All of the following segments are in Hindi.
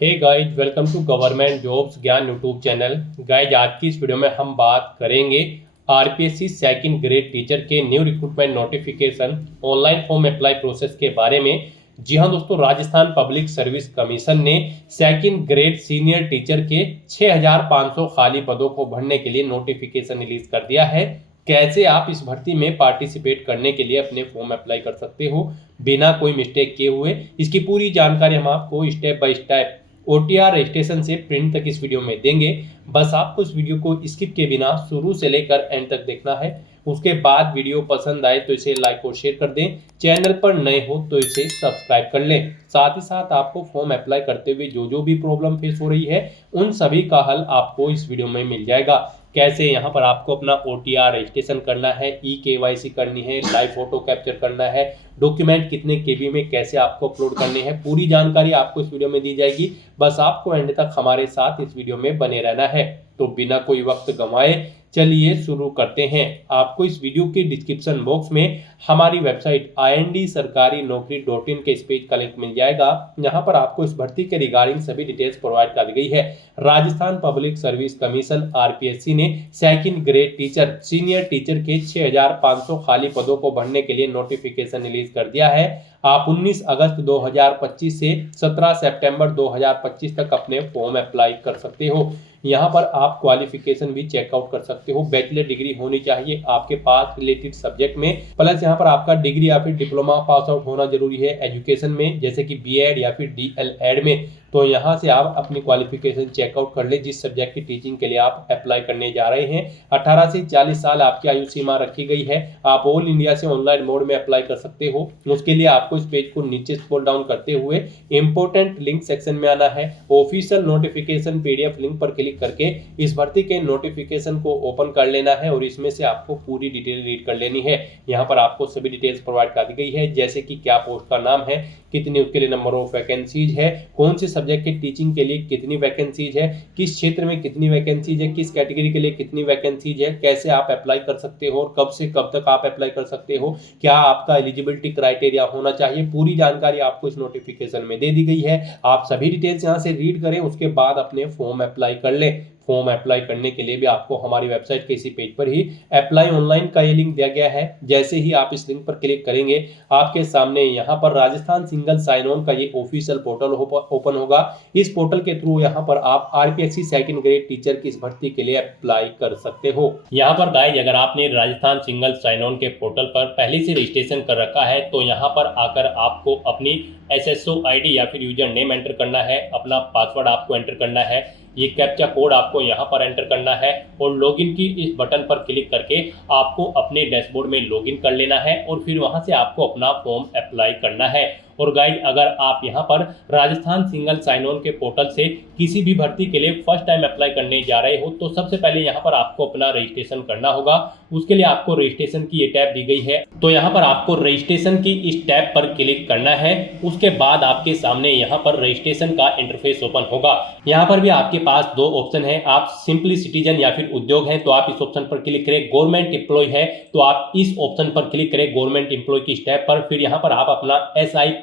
Hey guys, welcome to government jobs Gyan YouTube channel. Guys, आज की इस वीडियो में हम बात करेंगे आरपीएससी सेकंड ग्रेड टीचर के new recruitment notification online form apply process के बारे में। जी हाँ दोस्तों, राजस्थान पब्लिक सर्विस कमीशन ने सेकंड ग्रेड सीनियर टीचर के 6500 खाली पदों को भरने के लिए नोटिफिकेशन रिलीज कर दिया है। कैसे आप इस भर्ती में पार्टिसिपेट करने के लिए अपने फॉर्म अप्लाई कर सकते हो बिना कोई मिस्टेक किए हुए, इसकी पूरी जानकारी हम आपको step by step OTR registration से प्रिंट तक इस वीडियो में देंगे। बस आपको इस वीडियो को स्किप के बिना शुरू से लेकर एंड तक देखना है। उसके बाद वीडियो पसंद आए तो इसे लाइक और शेयर कर दें। चैनल पर नए हो तो इसे सब्सक्राइब कर लें। साथ ही साथ आपको फॉर्म अप्लाई करते हुए जो भी प्रॉब्लम फेस हो रही है उन सभी का हल आपको इस वीडियो में मिल जाएगा। कैसे यहाँ पर आपको अपना OTR रजिस्ट्रेशन करना है, KYC करनी है, लाइव फोटो कैप्चर करना है, डॉक्यूमेंट कितने KB में कैसे आपको अपलोड करने हैं, पूरी जानकारी आपको इस वीडियो में दी जाएगी। बस आपको एंड तक हमारे साथ इस वीडियो में बने रहना है। तो बिना कोई वक्त गंवाए चलिए शुरू करते हैं। आपको इस वीडियो के डिस्क्रिप्शन बॉक्स में हमारी वेबसाइट IND-sarkari-naukri.in के इस पेज का लिंक मिल जाएगा। यहाँ पर आपको इस भर्ती के रिगार्डिंग सभी डिटेल्स प्रोवाइड कर दी गई है। Rajasthan public service commission RPSC ने second grade teacher senior teacher के 6500 खाली पदों को भरने के लिए नोटिफिकेशन रिलीज कर दिया है। आप 19 अगस्त 2025 से 17 सितंबर 2025 तक अपने फॉर्म अप्लाई कर सकते हो। यहाँ पर आप क्वालिफिकेशन भी चेकआउट कर सकते हो। बैचलर डिग्री होनी चाहिए आपके पास रिलेटेड सब्जेक्ट में, प्लस यहाँ पर आपका डिग्री या फिर डिप्लोमा पास आउट होना जरूरी है एजुकेशन में, जैसे कि BEd या फिर DLEd में। तो यहाँ से आप अपनी क्वालिफिकेशन चेकआउट कर ले जिस सब्जेक्ट की टीचिंग के लिए आप अप्लाई करने जा रहे हैं। 18 से 40 साल आपकी आयु सीमा रखी गई है। आप ऑल इंडिया से ऑनलाइन मोड में अप्लाई कर सकते हो। उसके लिए आपको इस पेज को नीचे स्क्रॉल डाउन करते हुए इंपोर्टेंट लिंक सेक्शन में आना है। ऑफिशियल नोटिफिकेशन PDF लिंक पर क्लिक करके इस भर्ती के नोटिफिकेशन को ओपन कर लेना है और इसमें से आपको पूरी डिटेल रीड कर लेनी है। यहाँ पर आपको सभी डिटेल्स प्रोवाइड कर दी गई है, जैसे कि क्या पोस्ट का नाम है, कितनी उसके लिए नंबर ऑफ वैकेंसीज है, कौन से सब्जेक्ट के टीचिंग के लिए कितनी वैकेंसीज है, किस क्षेत्र में कितनी वैकेंसीज है, किस कैटेगरी के लिए कितनी वैकेंसीज है, कैसे आप अप्लाई कर सकते हो और कब से कब तक आप अप्लाई कर सकते हो, क्या आपका एलिजिबिलिटी क्राइटेरिया होना चाहिए। पूरी जानकारी आपको इस नोटिफिकेशन में दे दी गई है। आप सभी डिटेल्स यहाँ से रीड करें, उसके बाद अपने फॉर्म अप्लाई कर लें। फॉर्म अप्लाई करने के लिए भी आपको हमारी वेबसाइट के इसी पेज पर ही अप्लाई ऑनलाइन का ये लिंक दिया गया है। जैसे ही आप इस लिंक पर क्लिक करेंगे आपके सामने यहाँ पर राजस्थान सिंगल साइन ऑन का ये ऑफिशियल पोर्टल ओपन होगा। इस पोर्टल के थ्रू यहाँ पर आप RPSC सेकंड ग्रेड टीचर की इस भर्ती के लिए अप्लाई कर सकते हो। यहाँ पर गाइस, अगर आपने राजस्थान सिंगल साइन ऑन के पोर्टल पर पहले से रजिस्ट्रेशन कर रखा है तो यहाँ पर आकर आपको अपनी SSO ID या फिर यूजर नेम एंटर करना है, अपना पासवर्ड आपको एंटर करना है, ये कैप्चा कोड आपको यहाँ पर एंटर करना है और लॉगिन की इस बटन पर क्लिक करके आपको अपने डैशबोर्ड में लॉगिन कर लेना है और फिर वहां से आपको अपना फॉर्म अप्लाई करना है। और गाइड, अगर आप यहाँ पर राजस्थान सिंगल साइन ऑन के पोर्टल से किसी भी भर्ती के लिए फर्स्ट टाइम अप्लाई करने जा रहे हो तो सबसे पहले यहाँ पर आपको अपना रजिस्ट्रेशन करना होगा। उसके लिए आपको रजिस्ट्रेशन की ये टैब दी गई है, तो यहाँ पर आपको रजिस्ट्रेशन की इस टैब पर क्लिक करना है। उसके बाद आपके सामने यहाँ पर रजिस्ट्रेशन का इंटरफेस ओपन होगा। यहाँ पर भी आपके पास दो ऑप्शन है, आप सिंपली सिटीजन या फिर उद्योग है तो आप इस ऑप्शन पर क्लिक करें, गवर्नमेंट एम्प्लॉय है तो आप इस ऑप्शन पर क्लिक करें गवर्नमेंट एम्प्लॉय की स्टेप पर। फिर यहाँ पर आप अपना SIPF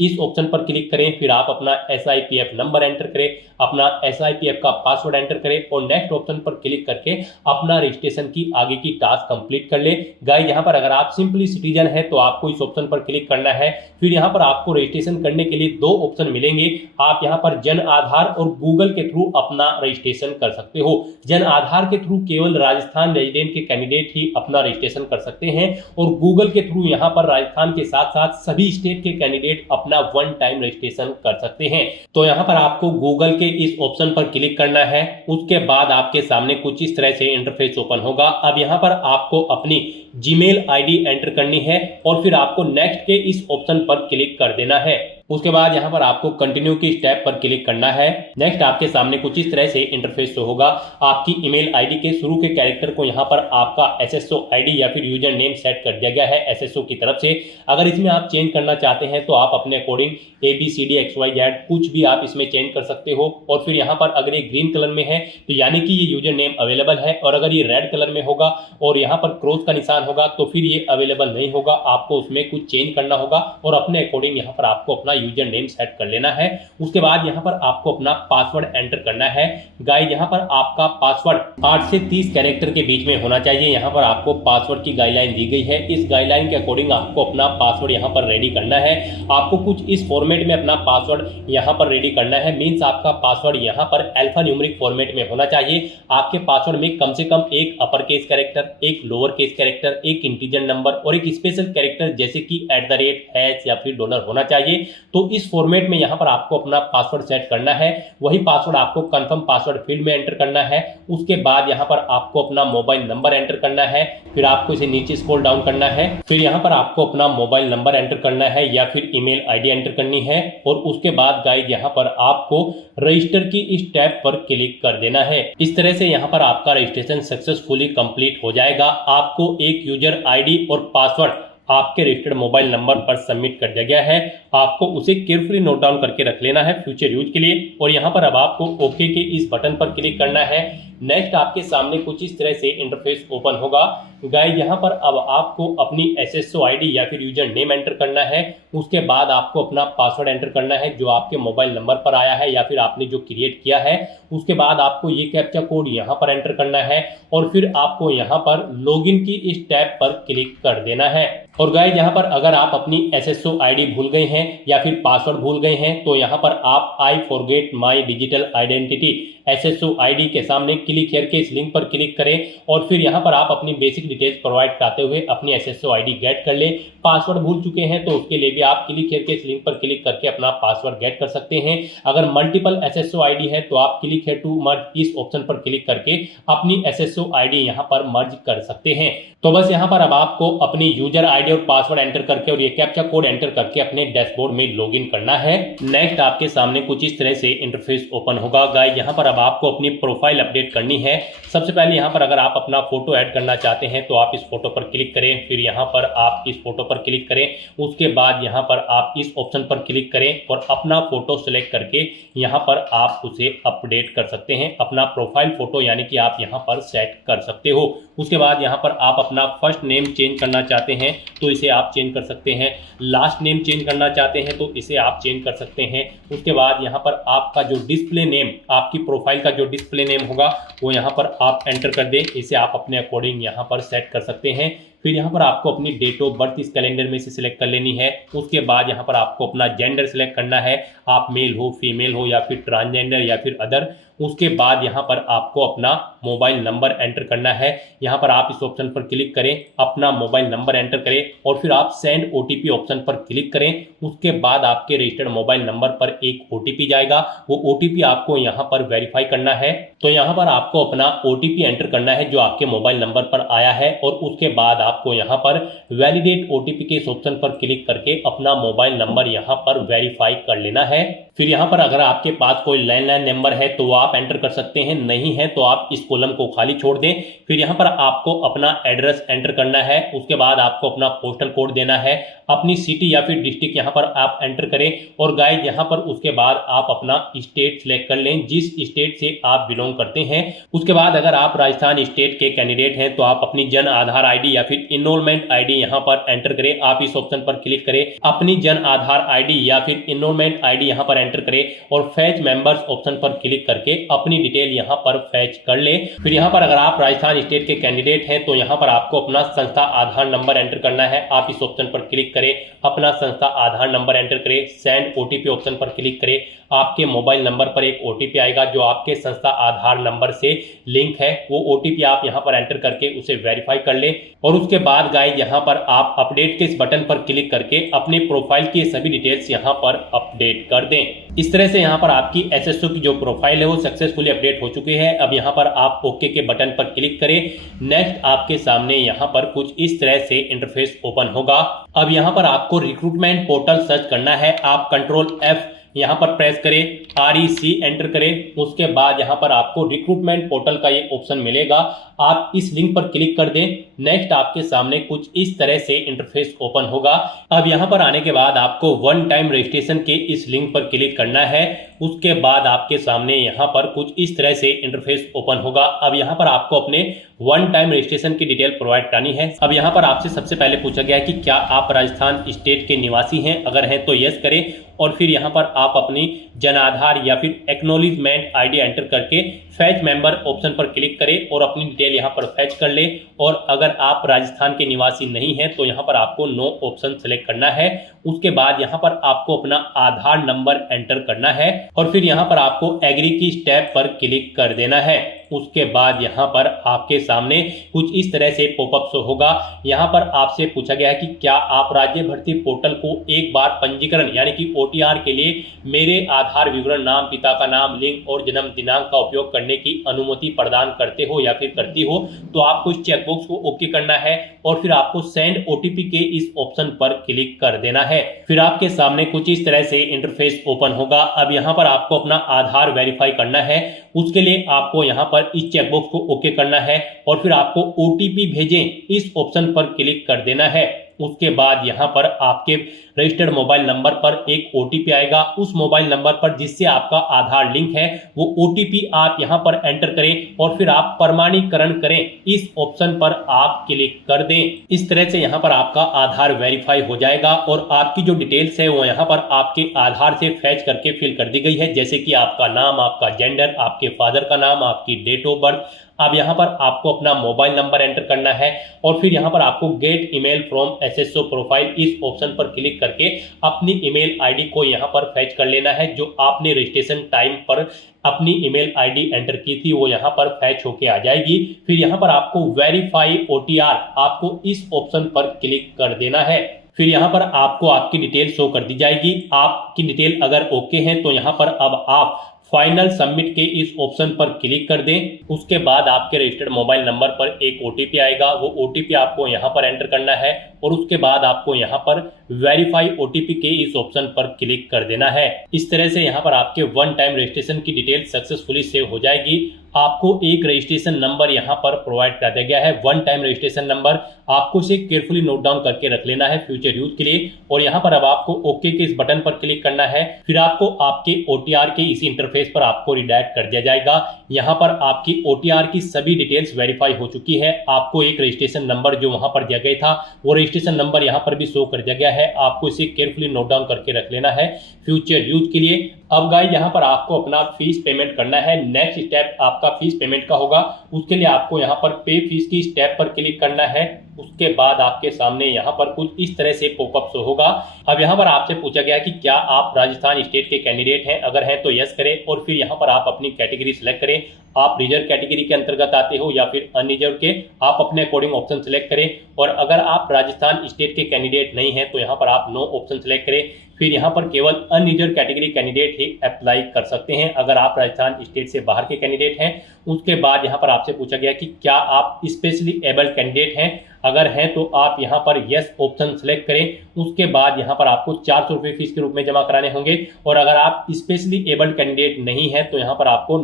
इस ऑप्शन पर क्लिक करें, फिर आप अपना SIPF नंबर एंटर करें, अपना SIPF का पासवर्ड एंटर करें और नेक्स्ट ऑप्शन पर क्लिक करके अपना रजिस्ट्रेशन की आगे की टास्क कंप्लीट कर ले। गाइस, यहाँ पर अगर आप सिंपली सिटीजन है तो आपको इस ऑप्शन पर क्लिक करना है। फिर यहाँ पर आपको रजिस्ट्रेशन करने के लिए दो ऑप्शन मिलेंगे। आप यहाँ पर जन आधार और गूगल के थ्रू अपना रजिस्ट्रेशन कर सकते हो। जन आधार के थ्रू केवल राजस्थान रेजिडेंट के कैंडिडेट ही अपना रजिस्ट्रेशन कर सकते हैं और गूगल के थ्रू यहाँ पर राजस्थान के साथ साथ सभी स्टेट के कैंडिडेट अपना वन टाइम रजिस्ट्रेशन कर सकते हैं। तो यहाँ पर आपको गूगल के इस ऑप्शन पर क्लिक करना है। उसके बाद आपके सामने कुछ इस तरह से इंटरफेस ओपन होगा। अब यहाँ पर आपको अपनी जीमेल ID एंटर करनी है और फिर आपको नेक्स्ट के इस ऑप्शन पर क्लिक कर देना है। उसके बाद यहाँ पर आपको कंटिन्यू की स्टेप पर क्लिक करना है। नेक्स्ट आपके सामने कुछ इस तरह से इंटरफेस शो होगा। आपकी ईमेल ID के शुरू के कैरेक्टर को यहाँ पर आपका SSO ID या फिर यूजर नेम सेट कर दिया गया है SSO की तरफ से। अगर इसमें आप चेंज करना चाहते हैं तो आप अपने अकॉर्डिंग ABCDXYZ कुछ भी आप इसमें चेंज कर सकते हो। और फिर यहाँ पर अगर ये ग्रीन कलर में है तो यानी कि ये यूजर नेम अवेलेबल है, और अगर ये रेड कलर में होगा और यहाँ पर क्रॉस का निशान होगा तो फिर ये अवेलेबल नहीं होगा। आपको उसमें कुछ चेंज करना होगा और अपने अकॉर्डिंग यहाँ पर आपको अपना यूजर नेम सेट कर लेना है। उसके बाद यहाँ पर आपको अपना पासवर्ड एंटर करना है। गाइस यहाँ पर आपका पासवर्ड 8 से 30 कैरेक्टर के बीच में होना चाहिए। यहाँ पर आपको पासवर्ड की गाइडलाइन दी गई है। इस गाइडलाइन के अकॉर्डिंग आपको अपना पासवर्ड यहाँ पर रेडी करना है। आपको कुछ इस फॉर्मेट में अपना पासवर्ड यहाँ पर रेडी करना है। मीन्स आपका पासवर्ड यहाँ पर अल्फा न्यूमेरिक फॉर्मेट में होना चाहिए। आपके पासवर्ड में कम से कम एक अपर केस कैरेक्टर, एक लोअर केस कैरेक्टर, एक इंटीजर नंबर और एक स्पेशल कैरेक्टर जैसे कि @ या फिर डॉलर होना चाहिए। तो इस फॉर्मेट में यहाँ पर आपको अपना पासवर्ड सेट करना है। वही पासवर्ड आपको कंफर्म पासवर्ड फील्ड में एंटर करना है। उसके बाद यहाँ पर आपको अपना मोबाइल नंबर एंटर करना है। फिर आपको इसे नीचे स्क्रॉल डाउन करना है। फिर यहाँ पर आपको अपना मोबाइल नंबर एंटर करना है या फिर ईमेल आईडी एंटर करनी है। और उसके बाद गाइस यहाँ पर आपको रजिस्टर की इस टैब पर क्लिक कर देना है। इस तरह से यहाँ पर आपका रजिस्ट्रेशन सक्सेसफुली कंप्लीट हो जाएगा। आपको एक यूजर आईडी और पासवर्ड आपके रजिस्टर्ड मोबाइल नंबर पर सबमिट कर दिया गया है। आपको उसे केयरफुली नोट डाउन करके रख लेना है फ्यूचर यूज के लिए। और यहाँ पर अब आपको ओके के इस बटन पर क्लिक करना है। नेक्स्ट आपके सामने कुछ इस तरह से इंटरफेस ओपन होगा। गाइस यहाँ पर अब आपको अपनी SSO आईडी या फिर यूजर नेम एंटर करना है। उसके बाद आपको अपना पासवर्ड एंटर करना है जो आपके मोबाइल नंबर पर आया है या फिर आपने जो क्रिएट किया है। उसके बाद आपको ये कैप्चा कोड यहाँ पर एंटर करना है और फिर आपको यहाँ पर लॉगिन की इस टैब पर क्लिक कर देना है। और गाइस यहाँ पर अगर आप अपनी SSO आईडी भूल गए हैं या फिर पासवर्ड भूल गए हैं तो यहाँ पर आप I forget my digital identity SSO ID के सामने क्लिक करके इस लिंक पर क्लिक करें और फिर यहाँ पर आप अपनी बेसिक डिटेल्स प्रोवाइड कराते हुए अपनी SSO आईडी गेट कर ले। पासवर्ड भूल चुके हैं तो उसके लिए भी आप क्लिक करके इस लिंक पर क्लिक करके अपना पासवर्ड गेट कर सकते हैं। अगर मल्टीपल SSO आईडी है तो आप क्लिक है टू मर्ज इस ऑप्शन पर क्लिक करके अपनी SSO आईडी यहाँ पर मर्ज कर सकते हैं। तो बस यहाँ पर अब आपको अपनी यूजर आईडी और पासवर्ड एंटर करके और ये कैप्चा कोड एंटर करके अपने डैशबोर्ड में लॉगिन करना है। नेक्स्ट आपके सामने कुछ इस तरह से इंटरफेस ओपन होगा। गाइस यहाँ पर अब आपको अपनी प्रोफाइल अपडेट करनी है। सबसे पहले यहाँ पर अगर आप अपना फोटो ऐड करना चाहते हैं तो आप इस फोटो पर क्लिक करें। फिर यहाँ पर आप इस फोटो पर क्लिक करें। उसके बाद यहाँ पर आप इस ऑप्शन पर क्लिक करें और अपना फोटो सेलेक्ट करके यहाँ पर आप उसे अपडेट कर सकते हैं। अपना प्रोफाइल फोटो यानी कि आप यहाँ पर सेट कर सकते हो। उसके बाद यहाँ पर आप अपना फर्स्ट नेम चेंज करना चाहते हैं तो इसे आप चेंज कर सकते हैं। लास्ट नेम चेंज करना चाहते हैं तो इसे आप चेंज कर सकते हैं। उसके बाद यहाँ पर आपका जो डिस्प्ले नेम, आपकी प्रोफाइल का जो डिस्प्ले नेम होगा वो यहाँ पर आप एंटर कर दें। इसे आप अपने अकॉर्डिंग यहाँ पर सेट कर सकते हैं। फिर यहाँ पर आपको अपनी डेट ऑफ बर्थ इस कैलेंडर में से सिलेक्ट कर लेनी है। उसके बाद यहाँ पर आपको अपना जेंडर सिलेक्ट करना है, आप मेल हो, फीमेल हो या फिर ट्रांसजेंडर या फिर अदर। उसके बाद यहाँ पर आपको अपना मोबाइल नंबर एंटर करना है। यहाँ पर आप इस ऑप्शन पर क्लिक करें, अपना मोबाइल नंबर एंटर करें और फिर आप सेंड OTP ऑप्शन पर क्लिक करें। उसके बाद आपके रजिस्टर्ड मोबाइल नंबर पर एक OTP जाएगा। वो OTP आपको यहाँ पर वेरीफाई करना है। तो यहाँ पर आपको अपना OTP एंटर करना है जो आपके मोबाइल नंबर पर आया है और उसके बाद आपको यहाँ पर वैलिडेट OTP के इस ऑप्शन पर क्लिक करके अपना मोबाइल नंबर यहाँ पर वेरीफाई कर लेना है। फिर यहाँ पर अगर आपके पास कोई लैंडलाइन नंबर है तो वो आप एंटर कर सकते हैं, नहीं है तो आप इस कॉलम को खाली छोड़ दें। फिर यहाँ पर आपको अपना एड्रेस एंटर करना है। उसके बाद आपको अपना पोस्टल कोड देना है, अपनी सिटी या फिर डिस्ट्रिक्ट यहाँ पर आप एंटर करें। और गाइस यहाँ पर उसके बाद आप अपना स्टेट सिलेक्ट कर लें, जिस स्टेट से आप बिलोंग करते हैं। उसके बाद अगर आप राजस्थान स्टेट के कैंडिडेट हैं तो आप अपनी जन आधार आईडी या फिर इनरोलमेंट आईडी यहाँ पर एंटर करें। आप इस ऑप्शन पर क्लिक करें, अपनी जन आधार आईडी या फिर इनरोलमेंट आईडी यहाँ पर एंटर करें और फैच मेंबर्स ऑप्शन पर क्लिक करके अपनी डिटेल यहाँ पर फैच कर ले। फिर यहाँ पर अगर आप राजस्थान स्टेट के कैंडिडेट हैं तो यहाँ पर आपको अपना संस्था आधार नंबर एंटर करना है। आप इस ऑप्शन पर क्लिक करें, अपना संस्था आधार नंबर एंटर करें, सेंड OTP ऑप्शन पर क्लिक करें। आपके मोबाइल नंबर पर एक OTP आएगा जो आपके संस्था आधार नंबर से लिंक है। वो OTP आप यहाँ पर एंटर करके उसे वेरीफाई कर ले। और उसके बाद गाइस यहाँ पर आप अपडेट के इस बटन पर क्लिक करके अपने प्रोफाइल की सभी डिटेल्स यहाँ पर अपडेट कर दें। इस तरह से यहाँ पर आपकी SSO की जो प्रोफाइल है वो सक्सेसफुली अपडेट हो चुकी है। अब यहाँ पर आप ओके के बटन पर क्लिक करें। नेक्स्ट आपके सामने यहाँ पर कुछ इस तरह से इंटरफेस ओपन होगा। अब यहाँ पर आपको रिक्रूटमेंट पोर्टल सर्च करना है। आप कंट्रोल F यहाँ पर प्रेस करें, REC एंटर करें। उसके बाद यहाँ पर आपको रिक्रूटमेंट पोर्टल का ये ऑप्शन मिलेगा, आप इस लिंक पर क्लिक कर दें। नेक्स्ट आपके सामने कुछ इस तरह से इंटरफेस ओपन होगा। अब यहाँ पर आने के बाद आपको वन टाइम रजिस्ट्रेशन के इस लिंक पर क्लिक करना है। उसके बाद आपके सामने यहाँ पर कुछ इस तरह से इंटरफेस ओपन होगा। अब यहाँ पर आपको अपने वन टाइम रजिस्ट्रेशन की डिटेल प्रोवाइड करनी है। अब यहाँ पर आपसे सबसे पहले पूछा गया है कि क्या आप राजस्थान स्टेट के निवासी हैं, अगर हैं तो यस करें और फिर यहाँ पर आप अपनी जन आधार या फिर एक्नॉलेजमेंट आईडी एंटर करके फैच मेंबर ऑप्शन पर क्लिक करें और अपनी डिटेल यहाँ पर फैच कर लें। और अगर आप राजस्थान के निवासी नहीं हैं तो यहाँ पर आपको नो ऑप्शन सेलेक्ट करना है। उसके बाद यहाँ पर आपको अपना आधार नंबर एंटर करना है और फिर यहाँ पर आपको एग्री की स्टेप पर क्लिक कर देना है। उसके बाद यहाँ पर आपके सामने कुछ इस तरह से पॉपअप शो होगा। यहाँ पर आपसे पूछा गया है कि क्या आप राज्य भर्ती पोर्टल को एक बार पंजीकरण यानी कि OTR के लिए मेरे आधार विवरण, नाम, पिता का नाम, लिंग और जन्म दिनांक का उपयोग करने की अनुमति प्रदान करते हो या फिर करती हो, तो आपको इस चेकबॉक्स को ओके करना है और फिर आपको सेंड OTP के इस ऑप्शन पर क्लिक कर देना है। फिर आपके सामने कुछ इस तरह से इंटरफेस ओपन होगा। अब यहाँ पर आपको अपना आधार वेरीफाई करना है। उसके लिए आपको यहाँ पर इस चेकबॉक्स को ओके करना है और फिर आपको OTP भेजें इस ऑप्शन पर क्लिक कर देना है। उसके बाद यहाँ पर आपके रजिस्टर्ड मोबाइल नंबर पर एक OTP आएगा। उस मोबाइल नंबर पर जिससे आपका आधार लिंक है वो OTP आप यहाँ पर एंटर करें और फिर आप प्रमाणीकरण करें, इस ऑप्शन पर आप क्लिक कर दें। इस तरह से यहाँ पर आपका आधार वेरीफाई हो जाएगा और आपकी जो डिटेल्स है वो यहाँ पर आपके आधार से फैच करके फिल कर दी गई है, जैसे कि आपका नाम, आपका जेंडर, आपके फादर का नाम, आपकी डेट ऑफ बर्थ। अब यहाँ पर आपको अपना मोबाइल नंबर एंटर करना है और फिर यहाँ पर आपको gate email from SSO profile इस ऑप्शन पर क्लिक करके अपनी ईमेल आईडी को यहाँ पर फैच कर लेना है। जो आपने रजिस्ट्रेशन टाइम पर अपनी ईमेल आईडी एंटर की थी वो यहाँ पर फैच होके आ जाएगी। फिर यहाँ पर आपको वेरीफाई OTR आपको इस ऑप्शन पर क्लिक कर देना है। फिर यहाँ पर आपको आपकी डिटेल शो कर दी जाएगी। आपकी डिटेल अगर ओके है तो यहाँ पर अब आप फाइनल सबमिट के इस ऑप्शन पर क्लिक कर दें। उसके बाद आपके रजिस्टर्ड मोबाइल नंबर पर एक OTP आएगा। वो OTP आपको यहाँ पर एंटर करना है और उसके बाद आपको यहाँ पर वेरीफाई OTP के इस ऑप्शन पर क्लिक कर देना है। इस तरह से यहाँ पर आपके वन टाइम रजिस्ट्रेशन की डिटेल सक्सेसफुली सेव हो जाएगी। आपको एक रजिस्ट्रेशन नंबर यहाँ पर प्रोवाइड कर दिया गया है, वन टाइम रजिस्ट्रेशन नंबर। आपको इसे केयरफुली नोट डाउन करके रख लेना है फ्यूचर यूज के लिए। और यहाँ पर अब आपको ओके के इस बटन पर क्लिक करना है। फिर आपको आपके OTR के इसी इंटरफेस पर आपको रिडायरेक्ट कर दिया जाएगा। यहाँ पर आपकी OTR की सभी डिटेल्स वेरीफाई हो चुकी है। आपको एक रजिस्ट्रेशन नंबर जो वहां पर दिया गया था वो रजिस्ट्रेशन नंबर यहाँ पर भी शो कर दिया गया है। आपको इसे केयरफुली नोट डाउन करके रख लेना है फ्यूचर यूज के लिए। अब गाइस यहाँ पर आपको अपना फीस पेमेंट करना है। नेक्स्ट स्टेप आपका फीस पेमेंट का होगा। उसके लिए आपको यहाँ पर पे फीस की स्टेप पर क्लिक करना है। उसके बाद आपके सामने यहाँ पर कुछ इस तरह से पॉपअप शो होगा। अब यहाँ पर आपसे पूछा गया कि क्या आप राजस्थान स्टेट के कैंडिडेट हैं, अगर हैं तो यस करें और फिर यहाँ पर आप अपनी कैटेगरी सिलेक्ट करें। आप रिजर्व कैटेगरी के अंतर्गत आते हो या फिर अनरिजर्व के, आप अपने अकॉर्डिंग ऑप्शन सेलेक्ट करें। और अगर आप राजस्थान स्टेट के कैंडिडेट नहीं हैं तो यहाँ पर आप नो ऑप्शन सेलेक्ट करें। फिर यहाँ पर केवल अनरिजर्व कैटेगरी कैंडिडेट ही अप्लाई कर सकते हैं अगर आप राजस्थान स्टेट से बाहर के कैंडिडेट हैं। उसके बाद यहाँ पर आपसे पूछा गया कि क्या आप स्पेशली एबल्ड कैंडिडेट हैं, अगर हैं तो आप यहाँ पर यस ऑप्शन सेलेक्ट करें। उसके बाद यहाँ पर आपको 400 रुपये फीस के रूप में जमा कराने होंगे। और अगर आप स्पेशली एबल्ड कैंडिडेट नहीं हैं तो यहाँ पर आपको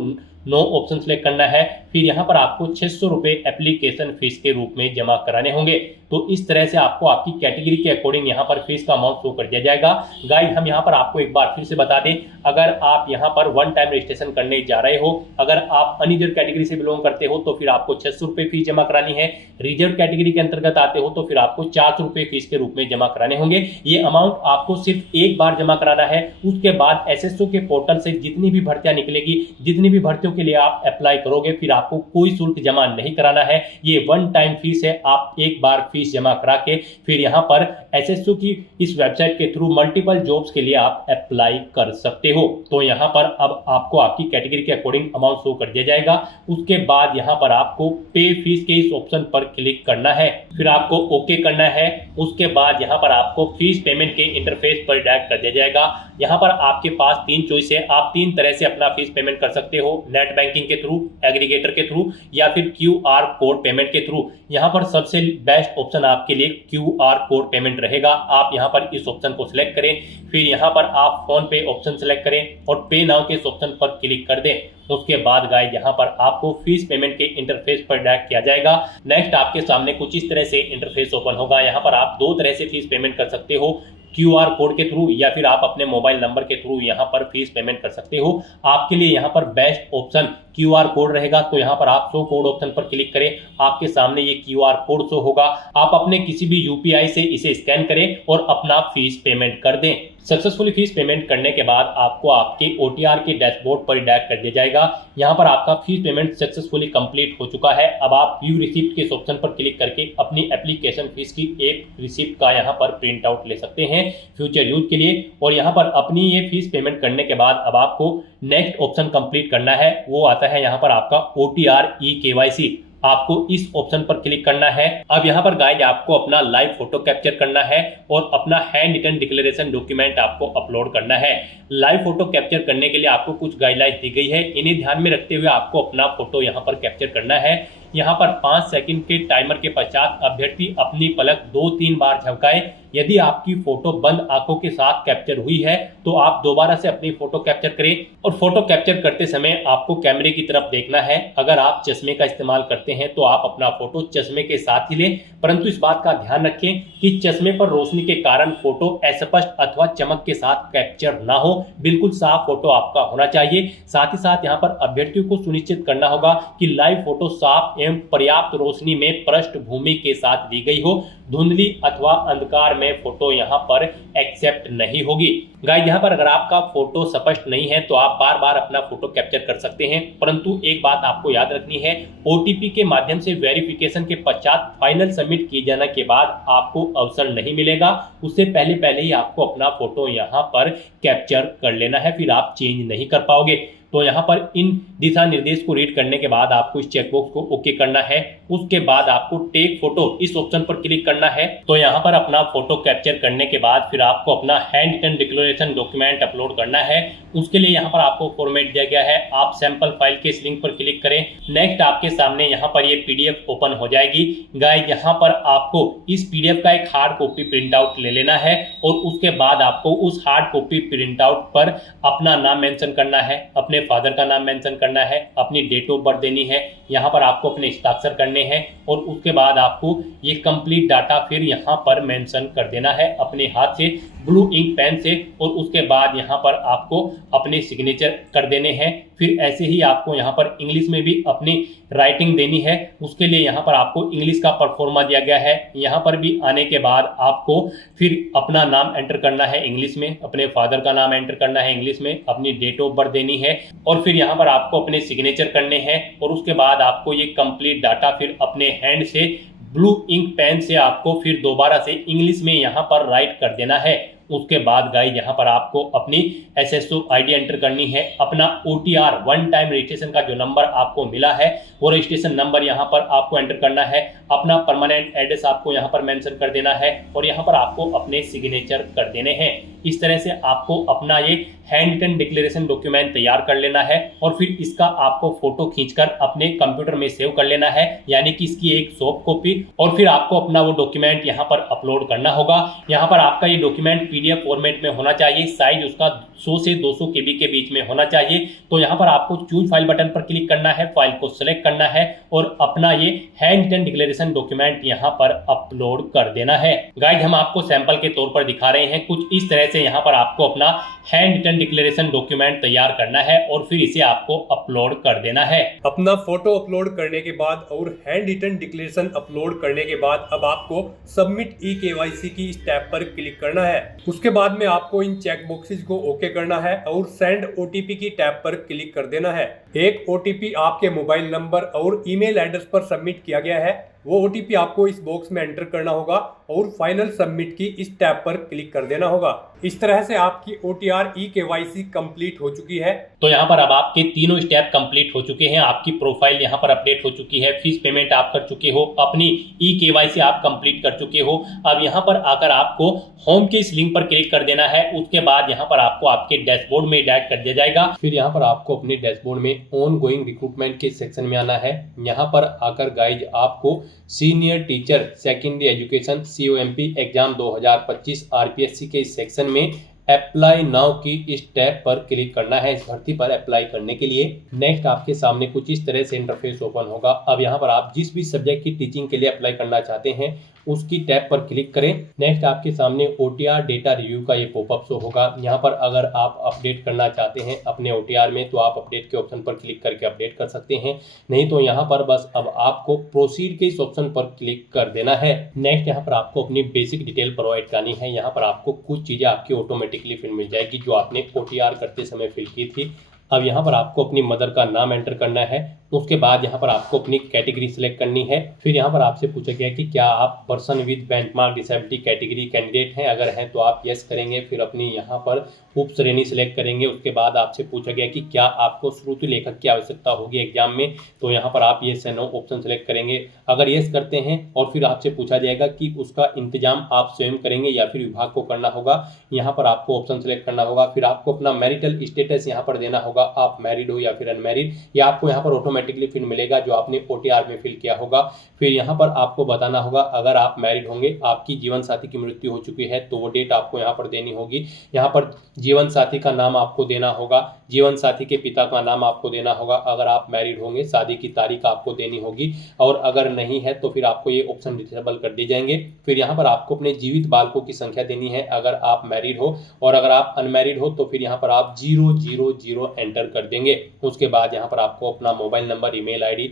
नो ऑप्शन सेलेक्ट करना है। फिर यहाँ पर आपको 600 रुपये एप्लीकेशन फीस के रूप में जमा कराने होंगे। तो इस तरह से आपको आपकी कैटेगरी के अकॉर्डिंग यहाँ पर फीस का अमाउंट शो कर दिया जाएगा। गाइस हम यहाँ पर आपको एक बार फिर से बता दें, अगर आप यहाँ पर वन टाइम रजिस्ट्रेशन करने जा रहे हो, अगर आप अनरिजर्व कैटेगरी से बिलोंग करते हो तो फिर आपको 600 रुपये फीस जमा करानी है। रिजर्व कैटेगरी के अंतर्गत आते हो तो फिर आपको 400 रुपये फीस के रूप में जमा कराने होंगे। ये अमाउंट आपको सिर्फ एक बार जमा कराना है। उसके बाद SSO के पोर्टल से जितनी भी भर्तियां निकलेगी, जितनी भी भर्तियों के लिए आप अप्लाई करोगे, फिर आपको कोई शुल्क जमा नहीं कराना है। ये वन टाइम फीस है। आप एक बार फीस जमा करा के फिर यहाँ पर SSO की इस वेबसाइट के थ्रू मल्टीपल जॉब्स के लिए आप अप्लाई कर सकते हो। तो यहाँ पर अब आपको आपकी कैटेगरी के अकॉर्डिंग अमाउंट शो कर दिया जाएगा। उसके बाद यहाँ पर आपको पे फीस के इस ऑप्शन पर क्लिक करना है। फिर आपको ओके करना है। उसके बाद यहाँ पर आपको फीस पेमेंट के इंटरफेस पर डायरेक्ट कर दिया जाएगा। यहाँ पर आपके पास 3 चॉइस है। आप 3 तरह से अपना फीस पेमेंट कर सकते हो, नेट बैंकिंग के थ्रू, एग्रीगेटर के थ्रू या फिर QR कोड पेमेंट के थ्रू। यहाँ पर सबसे बेस्ट ऑप्शन आपके लिए QR कोड पेमेंट रहेगा। आप यहाँ पर इस ऑप्शन को सिलेक्ट करें। फिर यहाँ पर आप फोन पे ऑप्शन सिलेक्ट करें और पे नाउ के इस ऑप्शन पर क्लिक कर दें। उसके बाद गाइस यहाँ पर आपको फीस पेमेंट के इंटरफेस पर डायरेक्ट किया जाएगा। नेक्स्ट आपके सामने कुछ इस तरह से इंटरफेस ओपन होगा। यहाँ पर आप 2 तरह से फीस पेमेंट कर सकते हो, QR कोड के थ्रू या फिर आप अपने मोबाइल नंबर के थ्रू यहाँ पर फीस पेमेंट कर सकते हो। आपके लिए यहाँ पर बेस्ट ऑप्शन QR कोड रहेगा। तो यहाँ पर आप शो कोड ऑप्शन पर क्लिक करें, आपके सामने ये QR कोड शो होगा। आप अपने किसी भी UPI से इसे स्कैन करें और अपना फीस पेमेंट कर दें। सक्सेसफुली फीस पेमेंट करने के बाद आपको आपके OTR के डैशबोर्ड पर डायरेक्ट कर दिया जाएगा। यहाँ पर आपका फीस पेमेंट सक्सेसफुली कंप्लीट हो चुका है। अब आप व्यू रिसिप्ट के ऑप्शन पर क्लिक करके अपनी एप्लीकेशन फीस की एक रिसिप्ट का यहाँ पर प्रिंट आउट ले सकते हैं फ्यूचर यूज के लिए। और यहाँ पर अपनी ये फीस पेमेंट करने के बाद अब आपको नेक्स्ट ऑप्शन कंप्लीट करना है। वो आता है यहाँ पर आपका OTR eKYC। आपको इस ऑप्शन पर क्लिक करना है। अब यहाँ पर गाइज आपको अपना लाइव फोटो कैप्चर करना है और अपना हैंड रिटन डिक्लेरेशन डॉक्यूमेंट आपको अपलोड करना है। लाइव फोटो कैप्चर करने के लिए आपको कुछ गाइडलाइंस दी गई है, इन्हें ध्यान में रखते हुए आपको अपना फोटो यहाँ पर कैप्चर करना है। यहाँ पर 5 सेकंड के टाइमर के पश्चात अभ्यर्थी अपनी पलक 2-3 बार झपकाए। यदि आपकी फोटो बंद आंखों के साथ कैप्चर हुई है तो आप दोबारा से अपनी फोटो कैप्चर करें और फोटो कैप्चर करते समय आपको कैमरे की तरफ देखना है। अगर आप चश्मे का इस्तेमाल करते हैं तो आप अपना फोटो चश्मे के साथ ही लें, परंतु इस बात का ध्यान रखें कि चश्मे पर रोशनी के कारण फोटो अस्पष्ट अथवा चमक के साथ कैप्चर ना हो। बिल्कुल साफ फोटो आपका होना चाहिए। साथ ही साथ यहाँ पर अभ्यर्थियों को सुनिश्चित करना होगा कि लाइव फोटो साफ एवं पर्याप्त रोशनी में पृष्ठभूमि के साथ ली गई हो। धुंधली अथवा अंधकार में फोटो यहाँ पर एक्सेप्ट नहीं होगी। गाइस यहाँ पर अगर आपका फोटो स्पष्ट नहीं है तो आप बार बार अपना फोटो कैप्चर कर सकते हैं, परंतु एक बात आपको याद रखनी है, OTP के माध्यम से वेरिफिकेशन के पश्चात फाइनल सबमिट किए जाने के बाद आपको अवसर नहीं मिलेगा। उससे पहले ही आपको अपना फोटो यहाँ पर कैप्चर कर लेना है, फिर आप चेंज नहीं कर पाओगे। तो यहाँ पर इन दिशा निर्देश को रीड करने के बाद आपको इस चेकबॉक्स को ओके करना है। उसके बाद आपको टेक फोटो इस ऑप्शन पर क्लिक करना है। तो यहाँ पर अपना फोटो कैप्चर करने के बाद फिर आपको अपना handwritten declaration document upload करना है। उसके लिए यहाँ पर आपको फॉर्मेट दिया गया है, आप सैंपल फाइल के इस लिंक पर क्लिक करें। नेक्स्ट आपके सामने यहाँ पर ये PDF ओपन हो जाएगी। गाइस यहाँ पर आपको इस PDF का एक हार्ड कॉपी प्रिंट आउट ले लेना है और उसके बाद आपको उस हार्ड कॉपी प्रिंट आउट पर अपना नाम मेंशन करना है, अपने फादर का नाम मेंशन करना है, अपनी डेट ऑफ बर्थ देनी है, यहाँ पर आपको अपने हस्ताक्षर करने हैं और उसके बाद आपको ये कंप्लीट डाटा फिर यहाँ पर मेंशन कर देना है अपने हाथ से ब्लू इंक पेन से। और उसके बाद यहाँ पर आपको अपने सिग्नेचर कर देने हैं। फिर ऐसे ही आपको यहाँ पर इंग्लिश में भी अपनी राइटिंग देनी है। उसके लिए यहाँ पर आपको इंग्लिश का परफॉर्मा दिया गया है। यहाँ पर भी आने के बाद आपको फिर अपना नाम एंटर करना है इंग्लिश में, अपने फादर का नाम एंटर करना है इंग्लिश में, अपनी डेट ऑफ बर्थ देनी है और फिर यहाँ पर आपको अपने सिग्नेचर करने हैं। और उसके बाद आपको ये कंप्लीट डाटा फिर अपने हैंड से ब्लू इंक पेन से आपको फिर दोबारा से इंग्लिश में यहाँ पर राइट कर देना है। उसके बाद गाइस यहाँ पर आपको अपनी SSO ID एंटर करनी है, अपना OTR वन टाइम रजिस्ट्रेशन का जो नंबर आपको मिला है वो रजिस्ट्रेशन नंबर यहाँ पर आपको एंटर करना है, अपना परमानेंट एड्रेस आपको यहाँ पर मेंशन कर देना है और यहाँ पर आपको अपने सिग्नेचर कर देने हैं। इस तरह से आपको अपना ये हैंड रिटन डिक्लेरेशन डॉक्यूमेंट तैयार कर लेना है और फिर इसका आपको फोटो खींचकर अपने कंप्यूटर में सेव कर लेना है, यानी कि इसकी एक सॉफ्ट कॉपी। और फिर आपको अपना वो डॉक्यूमेंट यहाँ पर अपलोड करना होगा। यहाँ पर आपका ये डॉक्यूमेंट PDF फॉर्मेट में होना चाहिए, साइज उसका 100 से 200 KB के बीच में होना चाहिए। तो यहाँ पर आपको चूज फाइल बटन पर क्लिक करना है, फाइल को सिलेक्ट करना है और अपना ये हैंड रिटन डिक्लेरेशन डॉक्यूमेंट यहाँ पर अपलोड कर देना है। गाइस हम आपको सैंपल के तौर पर दिखा रहे हैं, कुछ इस तरह से यहाँ पर आपको अपना हैंड रिटन डिक्लेरेशन डॉक्यूमेंट तैयार करना है और फिर इसे आपको अपलोड कर देना है। अपना फोटो अपलोड करने के बाद और हैंड रिटन डिक्लेरेशन अपलोड करने के बाद अब आपको सबमिट eKYC की इस टैब पर क्लिक करना है। उसके बाद में आपको इन चेक बॉक्सेस को ओके करना है और सेंड OTP की टैब पर क्लिक कर देना है। एक OTP आपके मोबाइल नंबर और ईमेल एड्रेस पर सबमिट किया गया है, वो OTP आपको इस बॉक्स में एंटर करना होगा और फाइनल सबमिट की इस टैब पर क्लिक कर देना होगा। इस तरह से आपकी OTR eKYC कंप्लीट हो चुकी है। तो यहाँ पर अब आपके तीनों स्टेप कंप्लीट हो चुके हैं, आपकी प्रोफाइल यहाँ पर अपडेट हो चुकी है, फीस पेमेंट आप कर चुके हो, अपनी eKYC आप कंप्लीट कर चुके हो। अब यहाँ पर आकर आपको होम के इस लिंक पर क्लिक कर देना है। उसके बाद यहाँ पर आपको आपके डैशबोर्ड में डायरेक्ट कर दिया जाएगा। फिर यहाँ पर आपको अपने डैशबोर्ड में ऑन गोइंग रिक्रूटमेंट के सेक्शन में आना है। यहाँ पर आकर गाइज आपको senior teacher secondary education COMP exam 2025 RPSC के इस सेक्शन में अप्लाई नाउ की इस टैब पर क्लिक करना है इस भर्ती पर अप्लाई करने के लिए। नेक्स्ट आपके सामने कुछ इस तरह से इंटरफेस ओपन होगा। अब यहाँ पर आप जिस भी सब्जेक्ट की टीचिंग के लिए अप्लाई करना चाहते हैं उसकी टैब पर क्लिक करें। नेक्स्ट आपके सामने OTR डेटा रिव्यू का ये पॉपअप शो होगा। यहाँ पर अगर आप अपडेट करना चाहते हैं अपने OTR में तो आप अपडेट के ऑप्शन पर क्लिक करके अपडेट कर सकते हैं, नहीं तो यहाँ पर बस अब आपको प्रोसीड के इस ऑप्शन पर क्लिक कर देना है। नेक्स्ट यहाँ पर आपको अपनी बेसिक डिटेल प्रोवाइड करनी है। यहाँ पर आपको कुछ चीज़ें आपकी ऑटोमेटिकली फिल मिल जाएगी जो आपने OTR करते समय फिल की थी। अब यहाँ पर आपको अपनी मदर का नाम एंटर करना है। उसके बाद यहाँ पर आपको अपनी कैटेगरी सिलेक्ट करनी है। फिर यहाँ पर आपसे पूछा गया कि क्या आप person with benchmark disability category candidate हैं, अगर हैं तो आप यस करेंगे। फिर अपनी यहाँ पर उप श्रेणी सिलेक्ट करेंगे। उसके बाद आपसे पूछा गया कि क्या आपको श्रुति लेखक की आवश्यकता होगी एग्जाम में, तो यहाँ पर आप येस या नो ऑप्शन सेलेक्ट करेंगे। अगर येस करते हैं और फिर आपसे पूछा जाएगा कि उसका इंतजाम आप स्वयं करेंगे या फिर विभाग को करना होगा, यहाँ पर आपको ऑप्शन सेलेक्ट करना होगा। फिर आपको अपना मैरिटल स्टेटस यहाँ पर देना होगा, आप मैरिड हो या फिर अनमैरिड, या आपको यहाँ पर ऑटोमेटिकली फिर मिलेगा जो आपने OTR में फिल किया होगा। फिर यहाँ पर आपको बताना होगा अगर आप मैरिड होंगे, आपकी जीवन साथी की मृत्यु हो चुकी है तो वो डेट आपको यहाँ पर देनी होगी। यहाँ पर जीवन साथी का नाम आपको देना होगा, जीवन साथी के पिता का नाम आपको देना होगा। अगर आप मैरिड होंगे शादी की तारीख आपको देनी होगी, और अगर नहीं है तो फिर आपको ये ऑप्शन डिसेबल कर दिए जाएंगे। फिर यहाँ पर आपको अपने जीवित बालकों की संख्या देनी है अगर आप मैरिड हो, और अगर आप अनमैरिड हो तो फिर यहाँ पर आप 000 एंटर कर देंगे। उसके बाद यहाँ पर आपको अपना मोबाइल नंबर, ईमेल ID,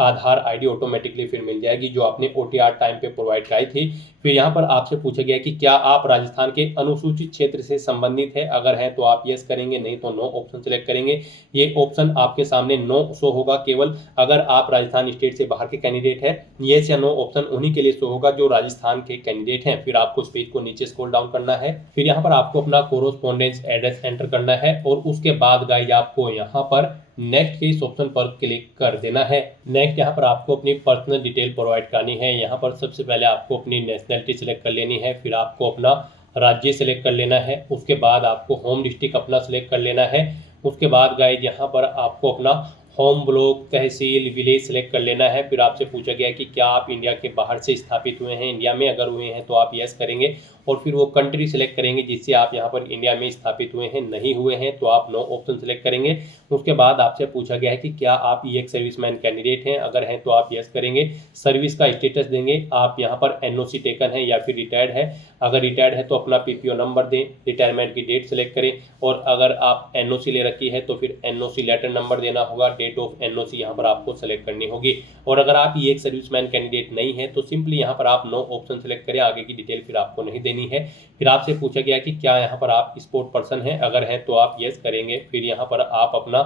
आधार ID ऑटोमेटिकली फिर मिल जाएगी जो आपने OTR टाइम पे प्रोवाइड कराई थी। फिर यहाँ पर आपसे पूछा गया कि क्या आप राजस्थान के अनुसूचित क्षेत्र से संबंधित है, अगर है तो आप यस करेंगे, नहीं तो नो ऑप्शन सेलेक्ट करेंगे। ये ऑप्शन आपके सामने नो शो होगा केवल अगर आप राजस्थान स्टेट से बाहर के कैंडिडेट हैं। यस या नो ऑप्शन उन्हीं के लिए शो होगा जो राजस्थान के कैंडिडेट हैं। फिर आपको इस पेज को नीचे स्क्रॉल डाउन करना है। फिर यहाँ पर आपको अपना कोरोस्पोंडेंस एड्रेस एंटर करना है, और उसके बाद गाइज आपको यहाँ पर नेक्स्ट के इस ऑप्शन पर क्लिक कर देना है। नेक्स्ट यहाँ पर आपको अपनी पर्सनल डिटेल प्रोवाइड करनी है। यहाँ पर सबसे पहले आपको अपनी नेशनलिटी सिलेक्ट कर लेनी है, फिर आपको अपना राज्य सिलेक्ट कर लेना है। उसके बाद आपको होम डिस्ट्रिक्ट अपना सिलेक्ट कर लेना है। उसके बाद गाइज यहाँ पर आपको अपना होम ब्लॉक, तहसील, विलेज सेलेक्ट कर लेना है। फिर आपसे पूछा गया कि क्या आप इंडिया के बाहर से स्थापित हुए हैं, इंडिया में अगर हुए हैं तो आप यस करेंगे, और फिर वो कंट्री सेलेक्ट करेंगे जिससे आप यहाँ पर इंडिया में स्थापित हुए हैं। नहीं हुए हैं तो आप नो ऑप्शन सेलेक्ट करेंगे। उसके बाद आपसे पूछा गया है कि क्या आप एक सर्विसमैन कैंडिडेट हैं, अगर हैं तो आप यस करेंगे। सर्विस का स्टेटस देंगे, आप यहाँ पर NOC टेकन है या फिर रिटायर्ड है। अगर रिटायर्ड है तो अपना PPO नंबर दें, रिटायरमेंट की डेट सेलेक्ट करें, और अगर आप NOC ले रखी है तो फिर NOC लेटर नंबर देना होगा, डेट ऑफ NOC यहाँ पर आपको सेलेक्ट करनी होगी। और अगर आप एक सर्विसमैन कैंडिडेट नहीं है तो सिंपली यहाँ पर आप नो ऑप्शन सेलेक्ट करें, आगे की डिटेल फिर आपको नहीं देनी है। फिर आपसे पूछा गया कि क्या यहाँ पर आप स्पोर्ट पर्सन हैं, अगर हैं तो आप यस करेंगे। फिर यहाँ पर आप अपना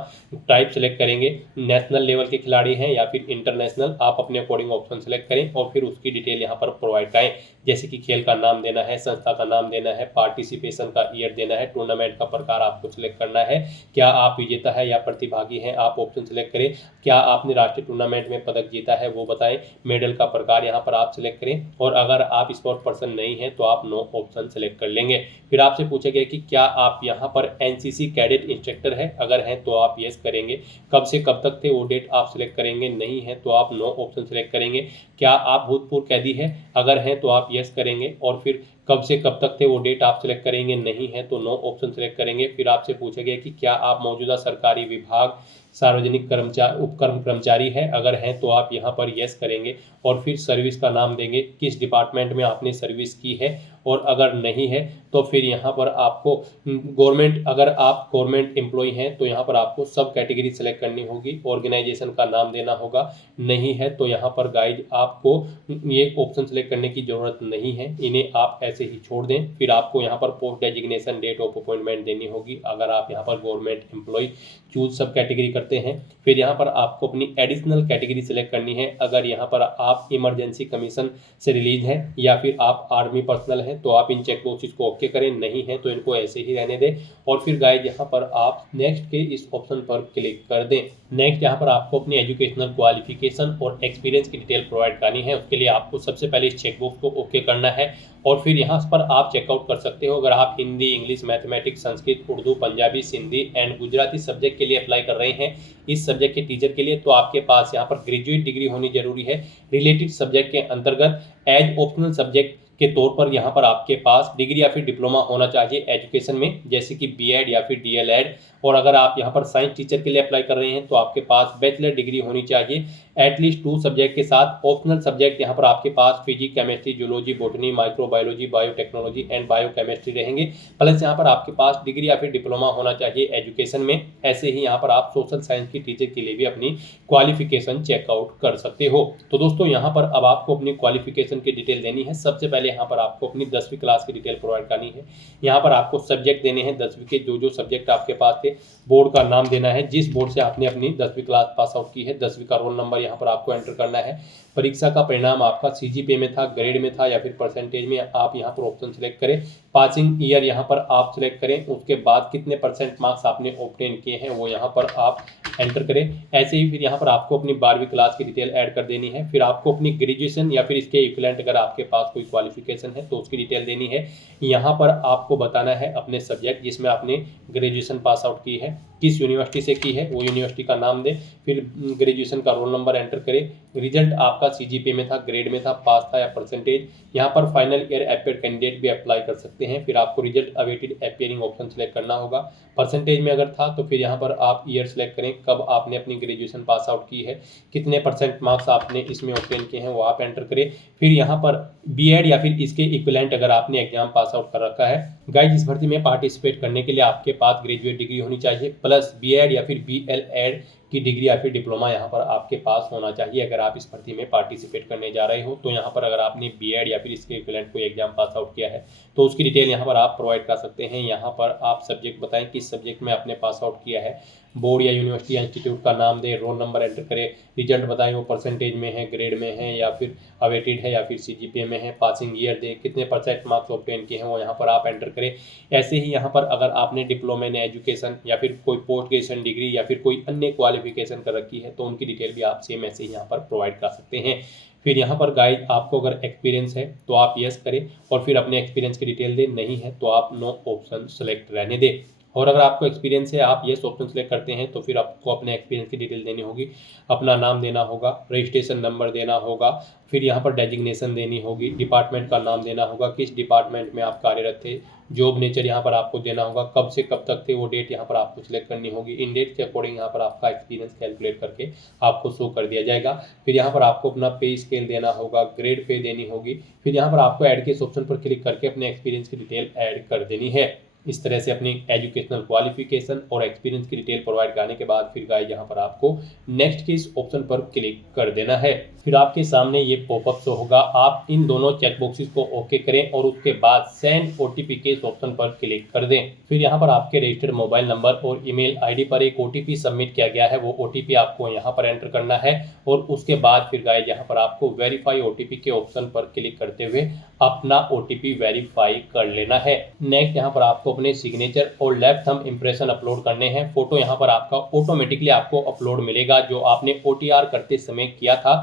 टाइप सेलेक्ट करेंगे, नेशनल लेवल के खिलाड़ी हैं या फिर इंटरनेशनल, आप अपने अकॉर्डिंग ऑप्शन सेलेक्ट करें और फिर उसकी डिटेल यहाँ पर प्रोवाइड करें, जैसे कि खेल का नाम देना है, संस्था का नाम देना है, पार्टिसिपेशन का ईयर देना है, टूर्नामेंट का प्रकार आपको सिलेक्ट करना है, क्या आप विजेता है या प्रतिभागी हैं, आप ऑप्शन सेलेक्ट करें, क्या आपने राष्ट्रीय टूर्नामेंट में पदक जीता है वो बताएं, मेडल का प्रकार यहाँ पर आप सिलेक्ट करें, और अगर आप स्पोर्ट पर्सन नहीं हैं तो आप नो ऑप्शन सेलेक्ट कर लेंगे। फिर आपसे पूछा गया कि क्या आप यहाँ पर NCC कैडेट इंस्ट्रक्टर है, अगर हैं तो आप यस करेंगे। कब से कब तक थे वो डेट आप सिलेक्ट करेंगे, नहीं है तो आप नो ऑप्शन सेलेक्ट करेंगे। क्या आप भूतपूर्व कैदी हैं, अगर हैं तो आप यस करेंगे, और फिर कब से कब तक थे वो डेट आप सिलेक्ट करेंगे, नहीं है तो नो ऑप्शन सेलेक्ट करेंगे। फिर आपसे पूछा गया कि क्या आप मौजूदा सरकारी विभाग, सार्वजनिक कर्मचारी, उपक्रम कर्मचारी है, अगर हैं तो आप यहाँ पर यस करेंगे, और फिर सर्विस का नाम देंगे, किस डिपार्टमेंट में आपने सर्विस की है, और अगर नहीं है तो फिर यहाँ पर आपको गवर्नमेंट, अगर आप गवर्नमेंट एम्प्लॉय हैं तो यहाँ पर आपको सब कैटेगरी सेलेक्ट करनी होगी, ऑर्गेनाइजेशन का नाम देना होगा, नहीं है तो यहाँ पर गाइड आपको ये ऑप्शन सेलेक्ट करने की ज़रूरत नहीं है, इन्हें आप ऐसे ही छोड़ दें। फिर आपको यहाँ पर post designation, date of appointment देनी होगी, अगर आप यहाँ पर government employ choose sub category करते हैं। फिर यहाँ पर आपको अपनी एडिशनल कैटेगरी सेलेक्ट करनी है, अगर यहाँ पर आप इमरजेंसी कमीशन से रिलीज हैं या फिर आप आर्मी पर्सनल हैं तो आप इन चेक बॉक्सेस को ओके करें, नहीं है तो इनको ऐसे ही रहने दें। और फिर गाइड यहाँ पर आप नेक्स्ट के इस ऑप्शन पर क्लिक कर दें। नेक्स्ट यहाँ पर आपको अपनी एजुकेशनल क्वालिफिकेशन और एक्सपीरियंस की डिटेल प्रोवाइड करनी है। उसके लिए आपको सबसे पहले इस चेकबॉक्स को ओके करना है, और फिर यहाँ पर आप चेकआउट कर सकते हो अगर आप Hindi, English, mathematics, Sanskrit, Urdu, Punjabi, Sindhi and Gujarati subject के लिए अप्लाई कर रहे हैं इस सब्जेक्ट के टीचर के लिए, तो आपके पास यहाँ पर ग्रेजुएट डिग्री होनी जरूरी है रिलेटेड सब्जेक्ट के अंतर्गत। एज ऑप्शनल सब्जेक्ट के तौर पर यहाँ पर आपके पास डिग्री या फिर डिप्लोमा होना चाहिए एजुकेशन में, जैसे कि बीएड या फिर डीएलएड। और अगर आप यहाँ पर साइंस टीचर के लिए अप्लाई कर रहे हैं तो आपके पास बैचलर डिग्री होनी चाहिए एटलीस्ट 2 सब्जेक्ट के साथ। ऑप्शनल सब्जेक्ट यहाँ पर आपके पास physics, chemistry, zoology, botany, microbiology, biotechnology and biochemistry रहेंगे। प्लस यहाँ पर आपके पास डिग्री या फिर डिप्लोमा होना चाहिए एजुकेशन में। ऐसे ही यहाँ पर आप सोशल साइंस की टीचर के लिए भी अपनी क्वालिफिकेशन चेकआउट कर सकते हो। तो दोस्तों यहाँ पर अब आपको अपनी क्वालिफिकेशन की डिटेल देनी है। सबसे पहले यहाँ पर आपको अपनी 10वीं क्लास की डिटेल प्रोवाइड करनी है। यहाँ पर आपको सब्जेक्ट देने हैं 10वीं के, जो सब्जेक्ट आपके पास थे, बोर्ड का नाम देना है जिस बोर्ड से आपने अपनी 10वीं क्लास पास आउट की है, 10वीं का रोल नंबर यहाँ पर आपको एंटर करना है। परीक्षा का परिणाम आपका सीजीपीए में था, ग्रेड में था या फिर परसेंटेज में, आप यहाँ पर ऑप्शन सेलेक्ट करें। पासिंग ईयर यहाँ पर आप सिलेक्ट करें। उसके बाद कितने % मार्क्स आपने ऑब्टेन किए हैं वो यहाँ पर आप एंटर करें। ऐसे ही फिर यहाँ पर आपको अपनी 12वीं क्लास की डिटेल ऐड कर देनी है। फिर आपको अपनी ग्रेजुएशन या फिर इसके इक्विवेलेंट अगर आपके पास कोई क्वालिफिकेशन है तो उसकी डिटेल देनी है। यहाँ पर आपको बताना है अपने सब्जेक्ट जिसमें आपने ग्रेजुएशन पास आउट की है, किस यूनिवर्सिटी से की है वो यूनिवर्सिटी का नाम दे। फिर ग्रेजुएशन का रोल नंबर एंटर करें। रिजल्ट आपका सीजीपीए में था, ग्रेड में था, पास था या परसेंटेज। यहाँ पर फाइनल ईयर अपियर कैंडिडेट भी अप्लाई कर सकते हैं। फिर आपको result awaited appearing option select करना होगा। परसेंटेज में अगर था तो फिर यहाँ पर आप ईयर सेलेक्ट करें, कब आपने अपनी ग्रेजुएशन पास आउट की है, कितने % मार्क्स आपने इसमें ऑब्टेन किए हैं वो आप एंटर करें। फिर यहाँ पर बीएड या फिर इसके इक्विवेलेंट अगर आपने एग्जाम पास आउट कर रखा है। गाइस, इस भर्ती में पार्टिसिपेट करने के लिए आपके पास ग्रेजुएट डिग्री होनी चाहिए प्लस बीएड या फिर बीएलएड की डिग्री या फिर डिप्लोमा यहाँ पर आपके पास होना चाहिए अगर आप इस भर्ती में पार्टिसिपेट करने जा रहे हो। तो यहाँ पर अगर आपने बीएड या फिर इसके इक्विवेलेंट कोई एग्जाम पास आउट किया है तो उसकी डिटेल यहाँ पर आप प्रोवाइड कर सकते हैं। यहाँ पर आप सब्जेक्ट बताएं किस सब्जेक्ट में आपने पास आउट किया है, बोर्ड या यूनिवर्सिटी या इंस्टीट्यूट का नाम दें, रोल नंबर एंटर करें, रिजल्ट बताएं वो परसेंटेज में है, ग्रेड में है या फिर अवेटेड है या फिर सीजीपीए में है, पासिंग ईयर दें, कितने % मार्क्स ऑब्टेन किए हैं वो यहाँ पर आप एंटर करें। ऐसे ही यहाँ पर अगर आपने डिप्लोमा इन एजुकेशन या फिर कोई पोस्ट ग्रेजुएशन डिग्री या फिर कोई अन्य क्वालिफिकेशन कर रखी है तो उनकी डिटेल भी आप सेम ऐसे ही यहाँ पर प्रोवाइड कर सकते हैं। फिर यहाँ पर गाइड आपको अगर एक्सपीरियंस है तो आप यस करें और फिर अपने एक्सपीरियंस की डिटेल दें, नहीं है तो आप नो ऑप्शन सेलेक्ट रहने दें। और अगर आपको एक्सपीरियंस है, आप येस ऑप्शन सेलेक्ट करते हैं तो फिर आपको अपने एक्सपीरियंस की डिटेल देनी होगी, अपना नाम देना होगा, रजिस्ट्रेशन नंबर देना होगा, फिर यहाँ पर डेजिग्नेशन देनी होगी, डिपार्टमेंट का नाम देना होगा, किस डिपार्टमेंट में आप कार्यरत थे, जॉब नेचर यहाँ पर आपको देना होगा, कब से कब तक थे वो डेट यहाँ पर आपको सिलेक्ट करनी होगी। इन डेट के अकॉर्डिंग यहाँ पर आपका एक्सपीरियंस कैलकुलेट करके आपको शो कर दिया जाएगा। फिर यहाँ पर आपको अपना पे स्केल देना होगा, ग्रेड पे देनी होगी। फिर यहाँ पर आपको ऐड के ऑप्शन पर क्लिक करके अपने एक्सपीरियंस की डिटेल ऐड कर देनी है। इस तरह से अपनी एजुकेशनल क्वालिफिकेशन और एक्सपीरियंस की डिटेल प्रोवाइड करने के बाद फिर गाइस यहाँ पर आपको नेक्स्ट के इस ऑप्शन पर क्लिक कर देना है। फिर आपके सामने ये पॉपअप शो होगा, आप इन दोनों चेक बॉक्सेस को ओके करें और उसके बाद सेंड ओटीपी के इस ऑप्शन पर क्लिक कर दें। फिर यहाँ पर आपके रजिस्टर्ड मोबाइल नंबर और ईमेल आईडी पर एक ओटीपी सबमिट किया गया है, वो ओटीपी आपको यहाँ पर एंटर करना है और उसके बाद फिर गाइस यहाँ पर आपको वेरीफाई ओटीपी के ऑप्शन पर क्लिक करते हुए अपना ओटीपी वेरीफाई कर लेना है। नेक्स्ट यहाँ पर आपको अपने सिग्नेचर और लेफ्ट थंब इंप्रेशन अपलोड करने हैं। फोटो यहाँ पर आपका ऑटोमेटिकली आपको अपलोड मिलेगा जो आपने ओटीआर करते समय किया था।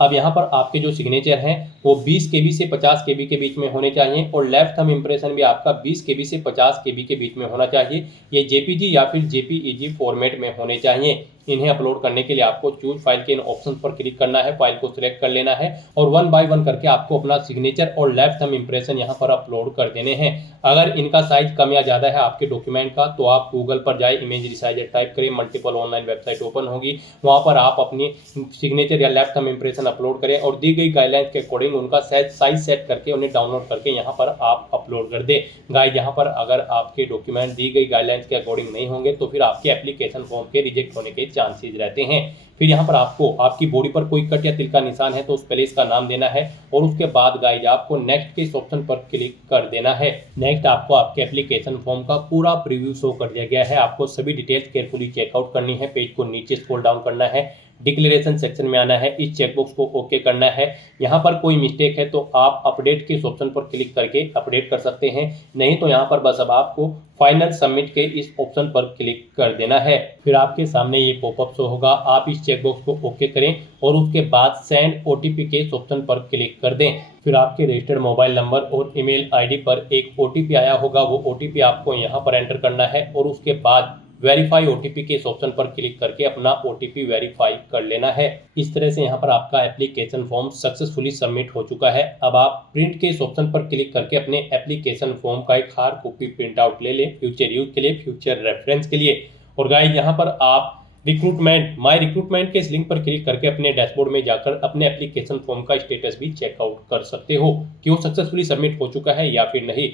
अब यहाँ पर आपके जो सिग्नेचर हैं वो 20 KB से 50 KB के बीच में होने चाहिए और लेफ्ट थंब इंप्रेशन भी आपका 20 KB से 50 KB के बीच में होना चाहिए। ये जेपीजी या फिर जेपीईजी फॉर्मेट में होने चाहिए। इन्हें अपलोड करने के लिए आपको चूज फाइल के इन ऑप्शन पर क्लिक करना है, फाइल को सिलेक्ट कर लेना है और 1 बाय 1 करके आपको अपना सिग्नेचर और लेफ्ट थंब इंप्रेशन यहाँ पर अपलोड कर देने हैं। अगर इनका साइज कम या ज़्यादा है आपके डॉक्यूमेंट का तो आप गूगल पर जाए, इमेज रिसाइजर टाइप करें, मल्टीपल ऑनलाइन वेबसाइट ओपन होगी, वहाँ पर आप अपनी सिग्नेचर या लेफ्ट थंब इंप्रेशन अपलोड करें और दी गई गाइडलाइंस के अकॉर्डिंग उनका साइज सेट करके उन्हें डाउनलोड करके यहाँ पर आप अपलोड कर दें। गाइड यहाँ पर अगर आपके डॉक्यूमेंट दी गई गाइडलाइंस के अकॉर्डिंग नहीं होंगे तो फिर आपके एप्लीकेशन फॉर्म के रिजेक्ट होने के चांसेस रहते हैं। फिर यहाँ पर आपको आपकी बॉडी पर कोई कट या तिल का निशान है तो उस प्लेस का नाम देना है और उसके बाद गाइज आपको नेक्स्ट के इस ऑप्शन पर क्लिक कर देना है। नेक्स्ट आपको आपके एप्लीकेशन फॉर्म का पूरा प्रीव्यू शो कर दिया गया है। आपको सभी डिटेल्स केयरफुली चेकआउट करनी है, पेज को नीचे स्क्रॉल डाउन करना है, डिक्लेरेशन सेक्शन में आना है, इस चेकबॉक्स को ओके करना है। यहाँ पर कोई मिस्टेक है तो आप अपडेट के इस ऑप्शन पर क्लिक करके अपडेट कर सकते हैं, नहीं तो यहाँ पर बस अब आपको फाइनल सबमिट के इस ऑप्शन पर क्लिक कर देना है। फिर आपके सामने ये पॉपअप शो होगा, आप इस चेकबॉक्स को ओके करें और उसके बाद सेंड ओटीपी के इस ऑप्शन पर क्लिक कर दें। फिर आपके रजिस्टर्ड मोबाइल नंबर और ईमेल आईडी पर एक ओटीपी आया होगा, वो ओटीपी आपको यहाँ पर एंटर करना है और उसके बाद वेरीफाई ओटीपी के इस ऑप्शन पर क्लिक करके अपना ओटीपी वेरीफाई कर लेना है। इस तरह से यहाँ पर आपका एप्लीकेशन फॉर्म सक्सेसफुली सबमिट हो चुका है। अब आप प्रिंट के इस ऑप्शन पर क्लिक करके अपने एप्लीकेशन फॉर्म का एक हार्ड कॉपी प्रिंट आउट ले लें, फ्यूचर यूज के लिए, फ्यूचर रेफरेंस के लिए। और गाइस यहाँ पर आप रिक्रूटमेंट माई रिक्रूटमेंट के इस लिंक पर क्लिक करके अपने डैशबोर्ड में जाकर अपने एप्लीकेशन फॉर्म का स्टेटस भी चेकआउट कर सकते हो कि वो सक्सेसफुली सबमिट हो चुका है या फिर नहीं।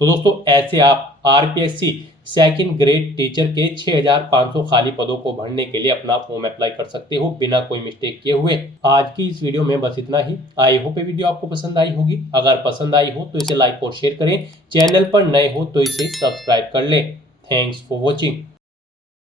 तो दोस्तों ऐसे आप आरपीएससी सेकंड ग्रेड टीचर के 6500 खाली पदों को भरने के लिए अपना फॉर्म अप्लाई कर सकते हो बिना कोई मिस्टेक किए हुए। आज की इस वीडियो में बस इतना ही। आई होप ये वीडियो आपको पसंद आई होगी। अगर पसंद आई हो तो इसे लाइक और शेयर करें। चैनल पर नए हो तो इसे सब्सक्राइब कर लें। Thanks for watching.